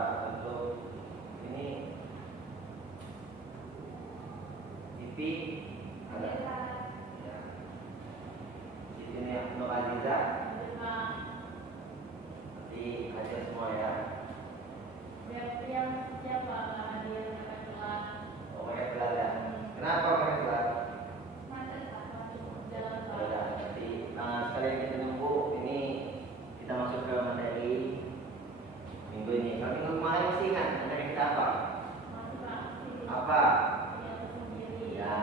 berapa? Untuk ini TV ada. Ya. Di sini Nur Aziza. Nanti aja semua ya. Yang siapa hadiah sampai telat? Oh, pakai telat ya. Kenapa pakai telat? Macet jalan tol. Ya, nanti sekalian kita nunggu ini kita masuk ke materi minggu ini. Kalau minggu kemarin masih ingat materi kita apa? Apa? Ya.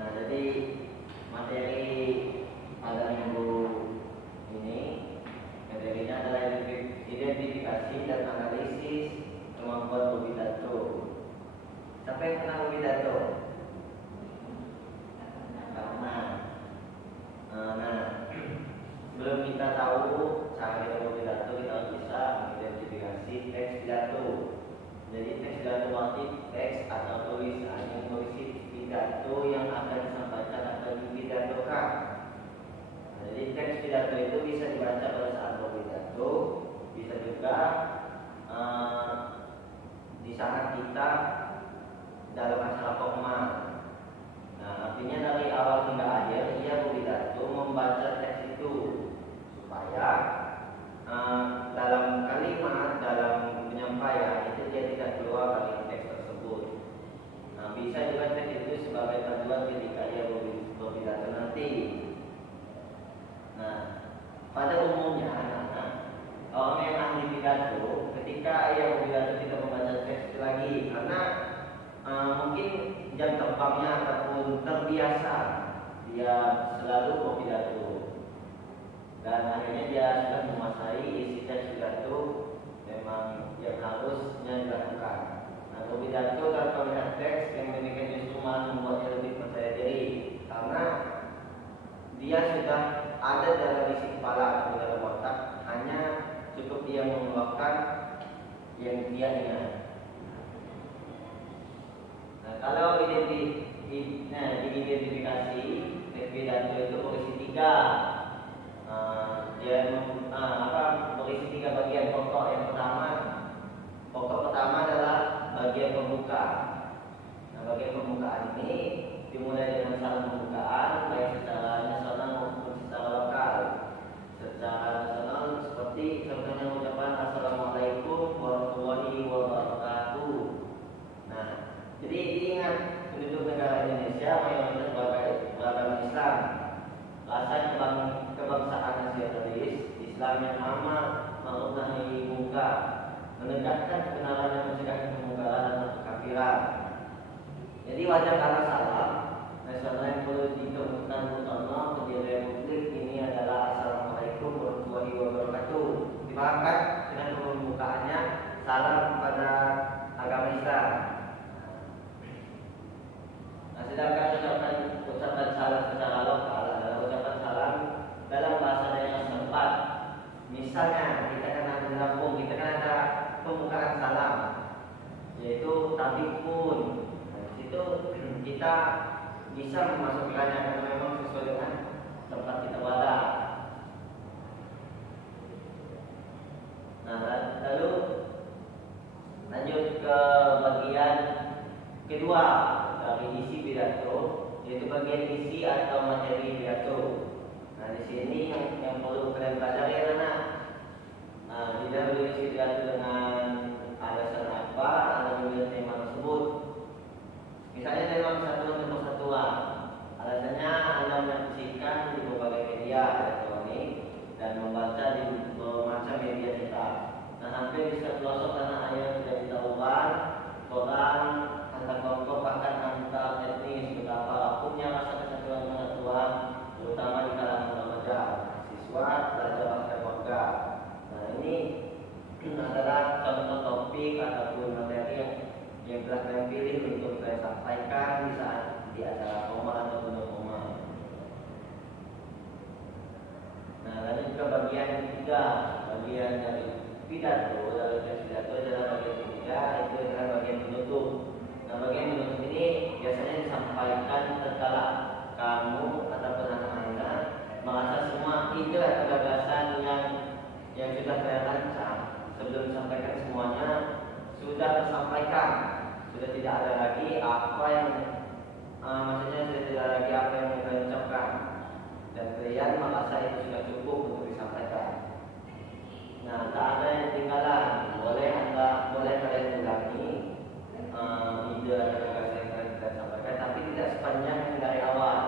Nah, jadi materi pada minggu ini materinya adalah identifikasi dan analisis kemampuan berpidato. Siapa yang kenal berpidato? Nah, sebelum kita tahu cara kita berpidato, kita harus bisa mengidentifikasi teks pidato. Jadi teks pidato arti teks atau tulisan yang berisi pidato yang akan disampaikan atau dipidatokan. Jadi teks pidato itu bisa dibaca pada saat berpidato, bisa juga di saat kita dalam acara formal. Nah, artinya dari awal hingga akhir dia berpidato membaca teks itu supaya dalam kalimat, dalam penyampaian itu dia tidak keluar dari teks tersebut. Nah, bisa juga teks itu sebagai panduan ketika dia berpidato nanti. Nah, pada umumnya anak-anak orang yang ahli pidato ketika ia berpidato tidak membaca teks lagi karena mungkin jam terbangnya ataupun terbiasa dia selalu berpidato dan akhirnya dia sudah menguasai isi teks pidato memang yang harusnya dilakukan. Nah, berpidato tanpa melihat teks yang demikian justru malah membuatnya lebih percaya diri karena dia sudah ada dalam isi kepala atau dalam otak, hanya cukup dia mengeluarkan yang dia ingat. Nah, kalau diidentifikasi teks pidato itu berisi tiga, berisi tiga bagian pokok. Yang pokok pertama adalah bagian pembuka. Nah, bagian pembukaan ini dimulai dengan salam pembukaan baik secara nasional maupun secara lokal. Secara nasional seperti contohnya ucapan Assalamualaikum warahmatullahi wabarakatuh. Nah, jadi diingat penduduk negara Indonesia mayoritas beragama Islam. Rasa kebangsaan nasionalis, Islam yang aman, ma'ruf nahi munkar, menegakkan kebenaran dan mencegah kemungkaran dan kekafiran. Jadi wajar kalau salam nasional yang perlu ditemukan utama pendiri republik ini adalah Assalamualaikum warahmatullahi wabarakatuh. Dipahamkan dengan pembukaannya salam kepada agama Islam. Nah, sedangkan ucapan salam secara lokal adalah ucapan salam dalam bahasa daerah setempat. Misalnya kita kan ada Lampung, kita kan ada pembukaan salam yaitu tabikun. Nah, di situ kita bisa memasukkannya karena memang sesuai dengan tempat kita berada. Nah, lalu lanjut ke bagian kedua dari isi pidato, yaitu bagian isi atau materi pidato. Nah, di sini yang perlu kalian pelajari adalah didahului isi pidato dengan alasan apa, alasan tema tersebut. Misalnya tema kesatuan dan persatuan, alasannya Anda menyaksikan di berbagai media elektronik dan membaca di bermacam media cetak. Nah, hampir di setiap pelosok tanah air sudah ditemukan orang antar kelompok bahkan antar etnis betapa punya rasa kesatuan dan persatuan, terutama di kalangan remaja, siswa, pelajar bahkan warga. Nah, ini adalah contoh topik ataupun materi yang telah kalian pilih untuk saya sampaikan di saat di acara formal atau non formal. Nah, lanjut ke bagian ketiga, bagian dari pidato. Dari teks pidato adalah bagian ketiga, itu adalah bagian penutup. Nah, bagian penutup ini biasanya disampaikan tatkala kamu ataupun anak-anak merasa semua ide atau gagasan yang sudah saya rancang sudah tidak ada lagi apa yang maksudnya sudah tidak ada lagi apa yang kalian ucapkan dan kalian merasa itu sudah cukup untuk disampaikan. Nah, tak ada yang ketinggalan. Boleh kalian ulangi ide dan gagasan yang kalian sudah sampaikan, tapi tidak sepanjang yang dari awal.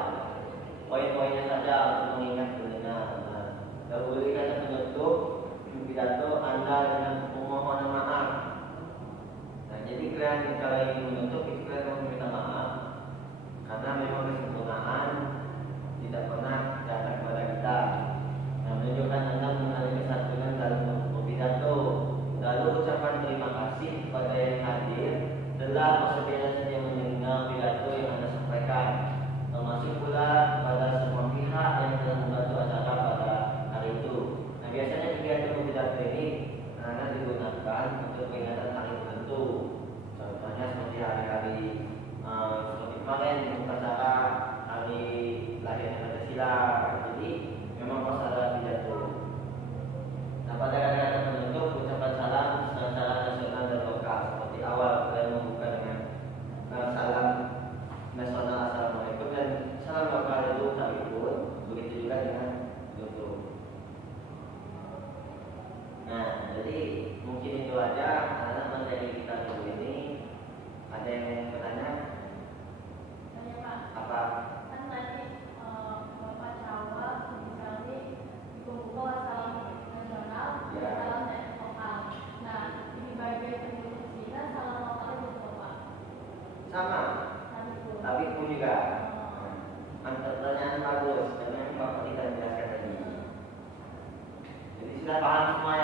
Poin-poinnya saja untuk mengingat pendengar. Nah, dahului kata penutup pidato Anda dengan permohonan maaf. Nah, jadi kalian kalau ingin menutup itu kalian meminta maaf karena memang kesempurnaan tidak pernah datang kepada kita. Nah, menunjukkan Anda mengalami kesatuan dalam berpidato. Lalu ucapan terima kasih kepada yang hadir telah bersedia saja mendengar pidato yang Anda sampaikan, termasuk pula kepada semua pihak yang telah membantu acara pada hari itu. Nah, biasanya pidato ini digunakan untuk peringatan hari tertentu. Contohnya seperti hari-hari seperti kemarin upacara hari lahirnya Pancasila. Jadi memang harus ada pidato. Nah, pada kata penutup ucapan salam secara nasional dan lokal. Seperti awal kalian membuka dengan salam nasional assalamualaikum dan salam lokal itu salibun. Begitu juga dengan tutup. Nah, jadi mungkin itu aja anak materi kita minggu ini. Ada yang mau bertanya? Tanya Pak. Apa? Kan tadi Bapak jawab misalnya dibuka salam nasional, Ya. salam lokal. Nah, di bagian penutup kita salam lokal itu Pak. Sama. Tapi pun juga. Mantap, pertanyaan bagus. Karena Bapak tidak menjelaskan tadi. Jadi sudah paham semua ya?